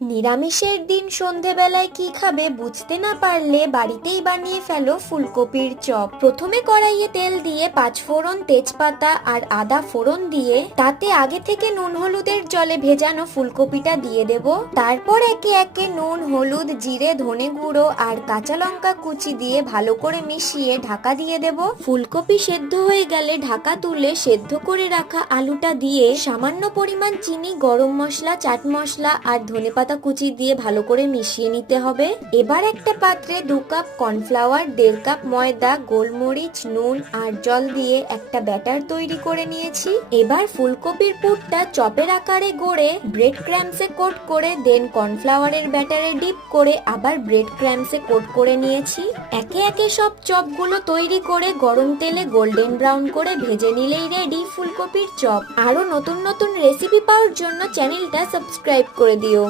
নিরামিষের দিন সন্ধেবেলায় কি খাবে বুঝতে না পারলে বাড়িতেই বানিয়ে ফেলো ফুলকপির চপ। প্রথমে কড়াইয়ে তেল দিয়ে পাঁচফোড়ন, তেজপাতা আর আদা ফোড়ন দিয়ে তাতে আগে থেকে নুন হলুদের জলে ভেজানো ফুলকপিটা দিয়ে দেব। তারপর একে একে নুন, হলুদ, জিরে, ধনে গুঁড়ো আর কাঁচা লঙ্কা কুচি দিয়ে ভালো করে মিশিয়ে ঢাকা দিয়ে দেব। ফুলকপি সেদ্ধ হয়ে গেলে ঢাকা তুলে সেদ্ধ করে রাখা আলুটা দিয়ে সামান্য পরিমাণ চিনি, গরম মশলা, চাট মশলা আর ধনেপাতা কুচি দিয়ে ভালো করে মিশিয়ে নিতে হবে। এবার একটা পাত্রে 2 কাপ কর্নফ্লাওয়ার, 1.5 কাপ ময়দা, গোলমরিচ, নুন আর জল দিয়ে একটা ব্যাটার তৈরি করে নিয়েছি। এবার ফুলকপির পুরটা চপের আকারে গড়ে ব্রেড ক্রাম্বসে কোট করে দেন কর্নফ্লাওয়ারের ব্যাটারে ডিপ করে আবার ব্রেড ক্রাম্বসে কোট করে নিয়েছি। একে একে সব চপগুলো তৈরি করে গরম তেলে গোল্ডেন ব্রাউন করে ভেজে নিলেই রেডি ফুলকপির চপ। আরো নতুন নতুন রেসিপি পাওয়ার জন্য চ্যানেলটা সাবস্ক্রাইব করে দিও।